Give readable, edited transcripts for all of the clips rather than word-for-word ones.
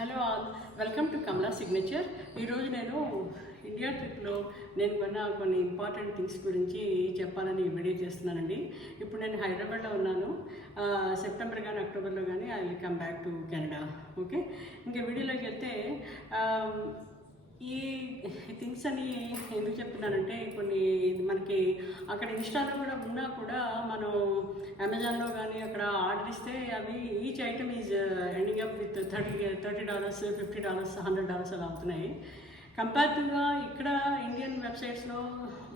Hello all, welcome to Kamala signature. ఈరోజు నేను India ట్రిప్లో నేను కొన్న కొన్ని ఇంపార్టెంట్ థింగ్స్ గురించి చెప్పాలని వీడియో చేస్తున్నానండి. ఇప్పుడు నేను హైదరాబాద్లో ఉన్నాను. సెప్టెంబర్ కానీ అక్టోబర్లో కానీ I will come back to Canada. Okay, ఇంకా వీడియోలోకి వెళ్తే ఈ థింగ్స్ అని ఎందుకు చెప్తున్నానంటే కొన్ని మనకి అక్కడ ఇన్స్టాలో కూడా ఉన్నా కూడా మనం అమెజాన్లో కానీ అక్కడ ఆర్డర్ ఇస్తే అవి each item is ending up with $30, $50, $100 అలా అవుతున్నాయి. కంపారిటివ్గా ఇక్కడ ఇండియన్ వెబ్సైట్స్లో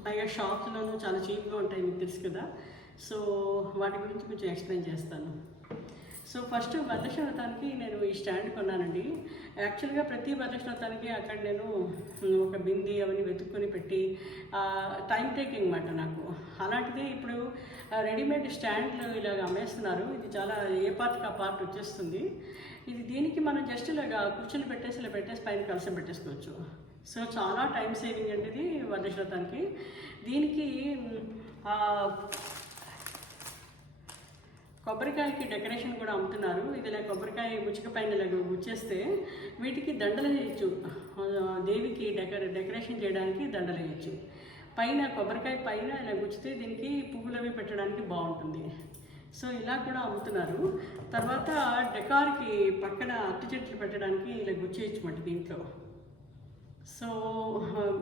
పైగా షాప్స్లోనూ చాలా చీప్గా ఉంటాయి, మీకు తెలుసు కదా. సో వాటి గురించి కొంచెం ఎక్స్ప్లెయిన్ చేస్తాను. సో ఫస్ట్ వరలక్ష్మి వ్రతానికి నేను ఈ స్టాండ్ కొన్నానండి. యాక్చువల్గా ప్రతి వరలక్ష్మి వ్రతానికి అక్కడ నేను ఒక బింది అవన్నీ వెతుక్కొని పెట్టి టైం టేకింగ్ అన్నమాట నాకు. అలాంటిది ఇప్పుడు రెడీమేడ్ స్టాండ్లు ఇలాగ అమ్మేస్తున్నారు. ఇది చాలా ఏ పార్ట్కి ఆ పార్ట్ వచ్చేస్తుంది. దీనికి మనం జస్ట్ ఇలాగ కుర్చీలు పెట్టేసి పైన కలసం పెట్టేసుకోవచ్చు. సో చాలా టైం సేవింగ్ అండి ఇది వరలక్ష్మి వ్రతానికి. దీనికి కొబ్బరికాయకి డెకరేషన్ కూడా అమ్ముతున్నారు. ఇది ఇలా కొబ్బరికాయ ముచ్చిక పైన ఇలాగ గుచ్చేస్తే వీటికి దండలు వేయచ్చు. దేవికి డెకరేషన్ చేయడానికి దండలు వేయచ్చు. పైన కొబ్బరికాయ పైన ఇలా గుచ్చితే దీనికి పువ్వులు అవి పెట్టడానికి బాగుంటుంది. సో ఇలా కూడా అమ్ముతున్నారు. తర్వాత డెకార్కి పక్కన అట్టి చెట్లు పెట్టడానికి ఇలా గుచ్చేయచ్చమాట దీంట్లో. సో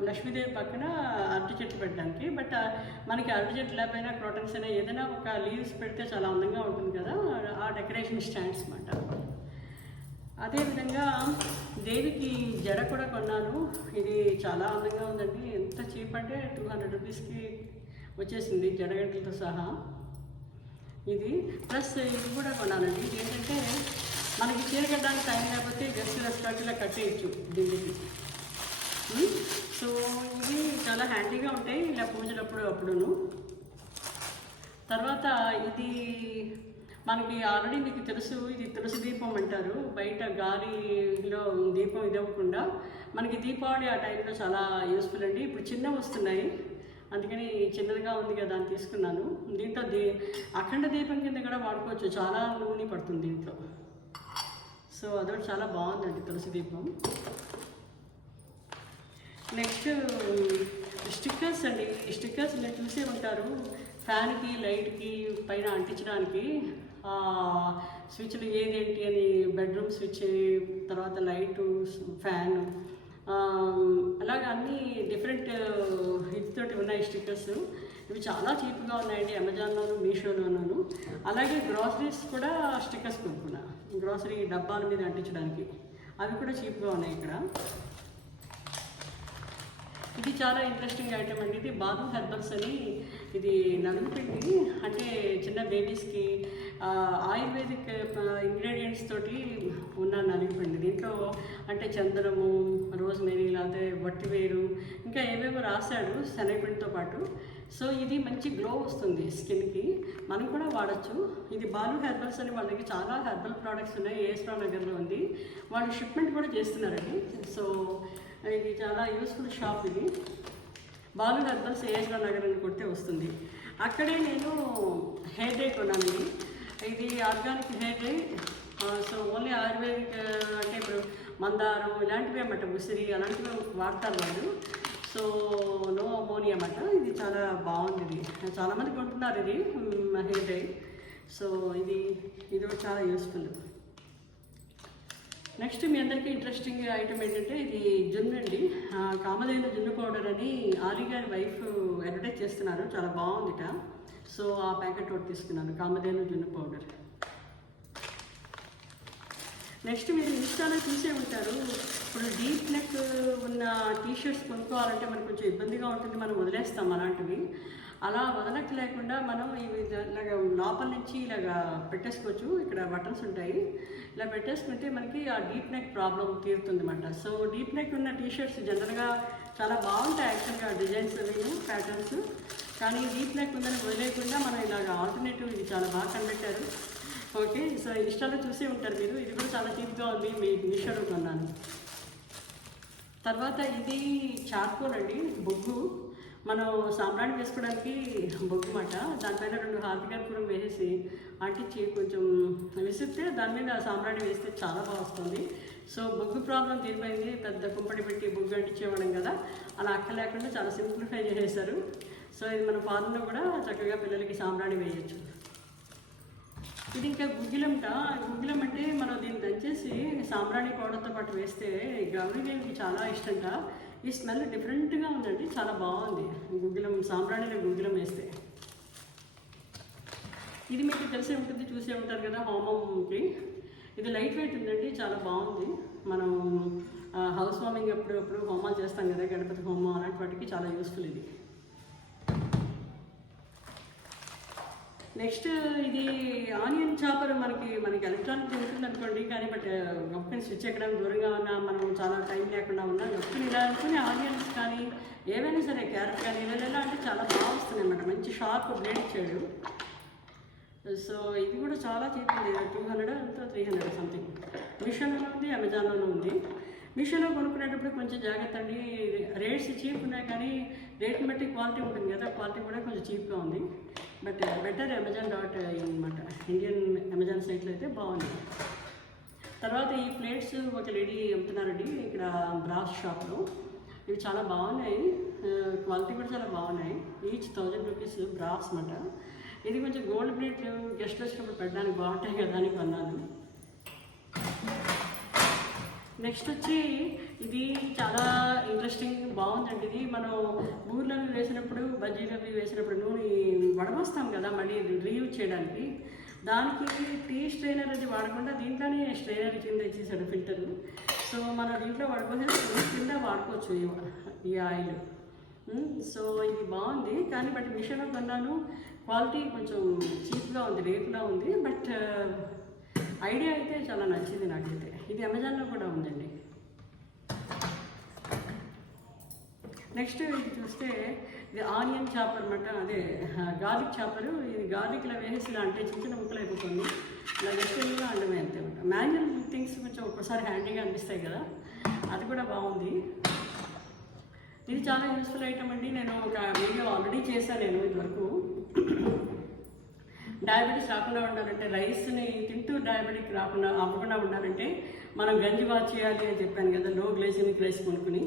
లక్ష్మీదేవి పక్కన అరటి చెట్లు పెట్టడానికి. బట్ మనకి అరటి చెట్లు లేకపోయినా క్రోటన్స్ అయినా ఏదైనా ఒక లీవ్స్ పెడితే చాలా అందంగా ఉంటుంది కదా, ఆ డెకరేషన్ స్టాండ్స్ అన్నమాట. అదేవిధంగా దేవికి జడ కూడా కొన్నాను. ఇది చాలా అందంగా ఉందండి. ఎంత చీప్ అంటే $200 వచ్చేసింది జడగంటలతో సహా. ఇది ప్లస్ ఇది కూడా కొన్నానండి. ఏంటంటే మనకి చీర కట్టడానికి టైం లేకపోతే జస్ట్ స్కర్ట్ ఇలా కట్టేయచ్చు దీనికి. సో ఇవి చాలా హ్యాండీగా ఉంటాయి ఇలా పూజలప్పుడు అప్పుడును. తర్వాత ఇది మనకి ఆల్రెడీ మీకు తెలుసు, ఇది తులసి దీపం అంటారు. బయట గాలిలో దీపం ఇదవ్వకుండా మనకి దీపావళి ఆ టైంలో చాలా యూస్ఫుల్ అండి. ఇప్పుడు చిన్నవి వస్తున్నాయి, అందుకని చిన్నదిగా ఉంది కదా అని తీసుకున్నాను. దీంట్లో అఖండ దీపం కింద కూడా వాడుకోవచ్చు, చాలా నూనె పడుతుంది దీంట్లో. సో అదొకటి చాలా బాగుందండి తులసి దీపం. నెక్స్ట్ స్టిక్కర్స్ అండి. ఈ స్టిక్కర్స్ మీరు చూసే ఉంటారు, ఫ్యాన్కి లైట్కి పైన అంటించడానికి. స్విచ్లు ఏదేంటి అని బెడ్రూమ్ స్విచ్, తర్వాత లైటు, ఫ్యాన్, అలాగే అన్నీ డిఫరెంట్ ఇదితోటి ఉన్నాయి స్టిక్కర్స్. ఇవి చాలా చీప్గా ఉన్నాయండి అమెజాన్లోను మీషోలోను. అలాగే గ్రాసరీస్ కూడా స్టిక్కర్స్ కొనుక్కున్నా, గ్రాసరీ డబ్బాల మీద అంటించడానికి. అవి కూడా చీప్గా ఉన్నాయి ఇక్కడ. ఇది చాలా ఇంట్రెస్టింగ్ ఐటమ్ అండి. ఇది బాదు హెర్బల్స్ అని. ఇది నలుగుపిండి, అంటే చిన్న బేబీస్కి ఆయుర్వేదిక్ ఇంగ్రీడియంట్స్ తోటి ఉన్న నలుగుపిండి. దీంట్లో అంటే చందనము, రోజ్మెరీ, లేకపోతే వట్టివేరు, ఇంకా ఏవేవో రాశాడు శనగపిండితో పాటు. సో ఇది మంచి గ్లో వస్తుంది స్కిన్కి, మనం కూడా వాడచ్చు. ఇది బాలు హెర్బల్స్ అని, వాళ్ళకి చాలా హెర్బల్ ప్రోడక్ట్స్ ఉన్నాయి. ఏఎస్రా నగర్లో ఉంది. వాళ్ళు షిప్మెంట్ కూడా చేస్తున్నారండి. సో ఇది చాలా యూస్ఫుల్ షాప్. ఇది బాలు హెర్బల్స్ ఏఎస్రా నగర్ అని కొడితే వస్తుంది. అక్కడే నేను హెయిర్ డై కొన్నానండి. ఇది organic hair dye. So only Ayurvedic అంటే ఇప్పుడు మందారం ఇలాంటివి అన్నమాట, ఉసిరి అలాంటివి వాడతారు వాళ్ళు. సో నో అమోనియా అన్నమాట. ఇది చాలా బాగుంది. ఇది చాలామంది కొంటున్నారు ఇది హెయిర్ డై. సో ఇది చాలా యూస్ఫుల్. నెక్స్ట్ మీ అందరికీ ఇంట్రెస్టింగ్ ఐటమ్ ఏంటంటే ఇది జున్ను అండి. కామధేను జున్ను పౌడర్ అని ఆలీ గారి వైఫ్ అడ్వర్టైజ్ చేస్తున్నారు, చాలా బాగుందిట. సో ఆ ప్యాకెట్ ఒకటి తీసుకున్నాను, కామధేను జున్ను పౌడర్. నెక్స్ట్ మీరు ఇన్స్టాలో చూసే ఉంటారు, ఇప్పుడు డీప్ నెక్ ఉన్న టీషర్ట్స్ కొనుక్కోవాలంటే మనకు కొంచెం ఇబ్బందిగా ఉంటుంది, మనం వదిలేస్తాం అలాంటివి. అలా వదలక లేకుండా మనం ఇవి ఇలాగ లోపల నుంచి ఇలాగ పెట్టేసుకోవచ్చు. ఇక్కడ బటన్స్ ఉంటాయి, ఇలా పెట్టేసుకుంటే మనకి ఆ డీప్ నెక్ ప్రాబ్లం తీరుతుంది అన్నమాట. సో డీప్ నెక్ ఉన్న టీషర్ట్స్ జనరల్గా చాలా బాగుంటాయి యాక్చువల్గా, డిజైన్స్ అవి ప్యాటర్న్స్. కానీ డీప్ నెక్ ఉందని వదిలేకుండా మనం ఇలాగ ఆల్టర్నేటివ్ ఇది చాలా బాగా కనిపెట్టారు. ఓకే, సో ఇన్స్టాలో చూసే ఉంటారు మీరు. ఇది కూడా చాలా చీప్గా ఉంది, మీషోలో కొన్నాను. తర్వాత ఇది చార్కోల్ అండి, బొగ్గు. మనం సాంబ్రాణి వేసుకోవడానికి బొగ్గు మాట. దానిపైన 2 హారతి కర్పూరం వేసేసి అంటించి కొంచెం విసిరితే చూస్తే దాని మీద సాంబ్రాణి వేస్తే చాలా బాగా వస్తుంది. సో బొగ్గు ప్రాబ్లం తీరిపోయింది, పెద్ద కుంపటి పెట్టి బొగ్గు అంటించేవాళ్ళం కదా, అలా అక్క లేకుండా చాలా సింప్లిఫై చేసేసారు. సో ఇది మన పాలనలో కూడా చక్కగా పిల్లలకి సాంబ్రాణి వేయచ్చు. ఇది ఇంకా గుగ్గిలం అంటే మనం దీన్ని దంచేసి సాంబ్రాణి పౌడర్తో పాటు వేస్తే గౌరీదేవికి చాలా ఇష్టంట. ఈ స్మెల్ డిఫరెంట్గా ఉందండి, చాలా బాగుంది. గుగ్గిలం సాంబ్రాణిలో గుగ్గిలం వేస్తే ఇది మీకు తెలిసే ఉంటుంది, చూసే ఉంటారు కదా హోమంకి. ఇది లైట్ వెయిట్ ఉందండి, చాలా బాగుంది. మనం హౌస్ వార్మింగ్ అప్పుడు హోమాలు చేస్తాం కదా, గణపతి హోమం అలాంటి వాటికి చాలా యూస్ఫుల్ ఇది. నెక్స్ట్ ఇది ఆనియన్ చాపర్. మనకి ఎలక్ట్రానిక్ ఉంటుంది అనుకోండి, కానీ బట్ గొప్పని స్విచ్ ఎక్కడానికి దూరంగా ఉన్నా, మనం చాలా టైం లేకుండా ఉన్నా గొప్పని ఇలా అనుకుని ఆనియన్స్ కానీ ఏవైనా సరే, క్యారెట్ కానీ ఇలా అంటే చాలా బాగా వస్తుంది అన్నమాట. మంచి షార్ప్ బ్లేడ్ ఇచ్చాడు. సో ఇది కూడా చాలా చీప్ ఉంది, 200 అంతా 300 సంథింగ్. మీషోలో ఉంది, అమెజాన్లోనూ ఉంది. మీషోలో కొనుక్కునేటప్పుడు కొంచెం జాగ్రత్త అండి, రేట్స్ చీప్ ఉన్నాయి కానీ రేట్ని బట్టి క్వాలిటీ ఉంటుంది కదా, క్వాలిటీ కూడా కొంచెం చీప్గా ఉంది. బట్ బెటర్ amazon.in అనమాట, ఇండియన్ అమెజాన్ సైట్లో అయితే బాగుంది. తర్వాత ఈ ప్లేట్స్ ఒక లేడీ అమ్ముతున్నారండి ఇక్కడ బ్రాస్ షాప్లో. ఇవి చాలా బాగున్నాయి, క్వాలిటీ కూడా చాలా బాగున్నాయి. ఈచ్ 1000 రూపీస్ బ్రాస్ అనమాట. ఇది కొంచెం గోల్డ్ ప్లేట్లు గెస్ట్ వచ్చినప్పుడు పెట్టడానికి బాగుంటాయి కదా అని కొన్నాను. నెక్స్ట్ వచ్చి ఇది చాలా ఇంట్రెస్టింగ్ బాగుందండి. ఇది మనం ఊర్లలో వేసినప్పుడు, బజ్జీలు అవి వేసినప్పుడు నూనె వడబోస్తాం కదా, మళ్ళీ రీయూజ్ చేయడానికి. దానికి టీ స్ట్రైనర్ అది వాడకుండా దీంట్లోనే స్ట్రైనర్ కింద ఇచ్చేసాడు ఫిల్టర్. సో మనం దీంట్లో వాడుకోవచ్చు, కింద వాడుకోవచ్చు ఈ ఆయిల్. సో ఇది బాగుంది, కానీ బట్ మీషోలో కొన్నాను. క్వాలిటీ కొంచెం చీప్గా ఉంది, రేట్లా ఉంది. బట్ ఐడియా అయితే చాలా నచ్చింది నాకైతే. ఇది అమెజాన్లో కూడా ఉందండి. నెక్స్ట్ ఇది చూస్తే ఇది ఆనియన్ చాపర్ అనమాట, అదే గార్లిక్ చాపరు. ఇది గార్లిక్ ఇలా వేసేసి ఇలా అంటే చిన్న చిన్న ముక్కలు అయిపోతుంది, ఇలా వెస్టర్న్గా అండమే అంతే అనమాట. మాన్యువల్ థింగ్స్ కొంచెం ఒక్కసారి హ్యాండీగా అనిపిస్తాయి కదా, అది కూడా బాగుంది. ఇది చాలా యూస్ఫుల్ ఐటమ్ అండి. నేను ఒక వీడియో ఆల్రెడీ చేశాను నేను ఇదివరకు. డయాబెటీస్ రాకుండా ఉండాలంటే, రైస్ని తింటూ డయాబెటిక్ అవ్వకుండా ఉండాలంటే మనం గంజి వాచ్ చేయాలి అని చెప్పాను కదా, లో గ్లైసెమిక్ రైస్ కొనుక్కుని.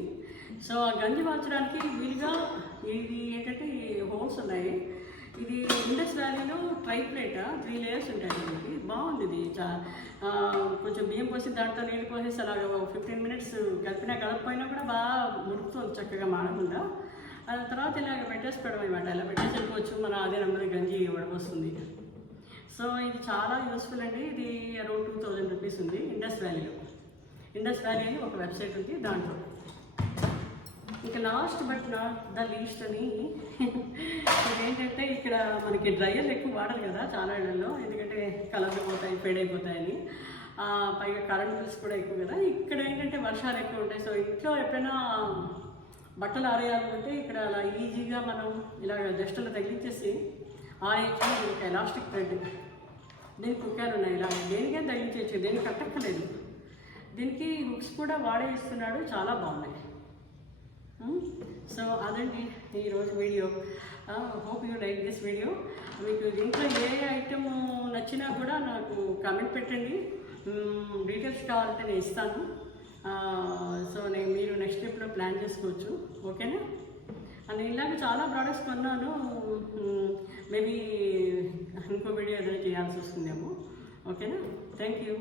సో ఆ గంజి వాచడానికి వీలుగా ఇది ఏంటంటే హోల్స్ ఉన్నాయి. ఇది ఇండస్ వ్యాలీలో ట్రైప్లేట్ 3 లేయర్స్ ఉంటాయి మనకి. బాగుంది ఇది. కొంచెం బియ్యం పోసి దాంట్లో నీళ్ళు పోసేసి అలాగ 15 మినిట్స్ కలపపోయినా కూడా బాగా ముడుకుతుంది చక్కగా మాడకుండా. తర్వాత ఇలాగ పెట్టేసుకోవడం అనమాట, ఇలా పెట్టేసి వెళ్ళిపోవచ్చు. మన అదే నెంబర్ గంజి వడకొస్తుంది. సో ఇది చాలా యూస్ఫుల్ అండి. ఇది అరౌండ్ 2000 రూపీస్ ఉంది ఇండస్ వ్యాలీలో. ఇండస్ వ్యాలీ అని ఒక వెబ్సైట్ ఉంది దాంట్లో. ఇంకా last but not the least అని ఇదేంటంటే, ఇక్కడ మనకి డ్రైయర్లు ఎక్కువ వాడరు కదా చాలా ఇళ్లలో, ఎందుకంటే కలర్లు పోతాయి, ఫేడ్ అయిపోతాయని. పైగా కరెంట్ బిల్స్ కూడా ఎక్కువ కదా. ఇక్కడ ఏంటంటే వర్షాలు ఎక్కువ ఉంటాయి. సో ఇంట్లో ఎప్పుడైనా బట్టలు ఆరేయాలంటే ఇక్కడ అలా ఈజీగా మనం ఇలా జస్ట్ అలా తగిలించేసి ఆరేయచ్చు. ఒక ఎలాస్టిక్ థ్రెడ్, దీనికి కుక్కర్ ఉన్నాయి, ఇలా దేనికైనా తగిలించవచ్చు, దేనికి కట్టక్కలేదు. దీనికి హుక్స్ కూడా వాడే ఇస్తున్నాడు, చాలా బాగున్నాయి. సో అదండి ఈరోజు video. Hope you like this video. మీకు దీంట్లో ఏ ఐటమ్ నచ్చినా కూడా నాకు కామెంట్ పెట్టండి, డీటెయిల్స్ కావాలంటే నేను ఇస్తాను. సో మీరు నెక్స్ట్ ట్రిప్లో ప్లాన్ చేసుకోవచ్చు, ఓకేనా? నేను ఇలాగ చాలా ప్రోడక్ట్స్ కొన్నాను, మేబీ ఇంకో వీడియో ఏదైనా చేయాల్సి వస్తుందేమో, ఓకేనా? Thank you.